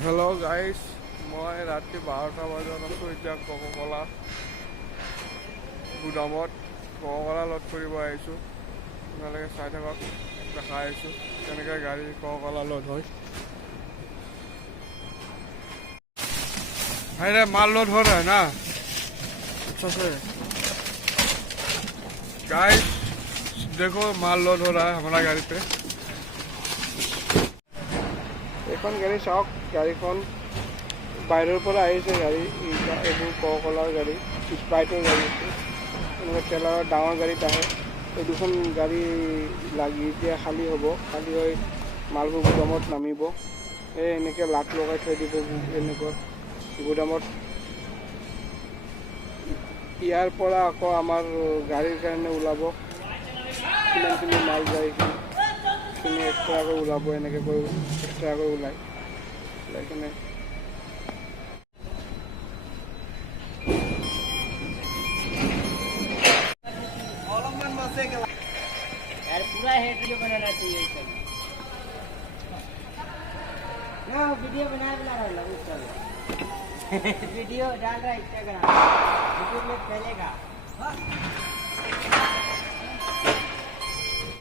Hello' guys, মই ৰাতি 12টা বজাত আছোঁ এতিয়া কক'কলা গুদামত। কক'কলা লোড কৰিব আহিছোঁ। আপোনালোকে চাই থাকক, দেখাই আহিছোঁ কেনেকৈ গাড়ী কক'কলা লোড হয়। अरे माल लोड हो रहा है ना अच्छा से गाइस, देखो माल लोड हो रहा है हमारा गाड़ी पे। এখন গাড়ী চাওক, গাড়ীখন বাহিৰৰ পৰা আহিছে। গাড়ী এইবোৰ কক'কলাৰ গাড়ী, স্প্ৰাইটৰ গাড়ী, এনেকৈ ট্ৰেলাৰৰ ডাঙৰ গাড়ীত আহে। এই দুখন গাড়ী লাগি এতিয়া খালী হ'ব। খালী হৈ মালবোৰ গুদামত নামিব। এই এনেকৈ লাট লগাই থৈ দিব এনেকুৱা গুদামত। ইয়াৰ পৰা আকৌ আমাৰ গাড়ীৰ কাৰণে ওলাব, কিমানখিনি মাল যায় সেইখিনি এক্সট্ৰাকৈ ওলাব। এনেকৈ এক্সট্ৰাকৈ ওলাই কিনে यार पूरा हेड वीडियो बनाना चाहिए सब। ना वीडियो बना रहा है वीडियो डाल रहा है इंस्टाग्राम, यूट्यूब में फैलेगा।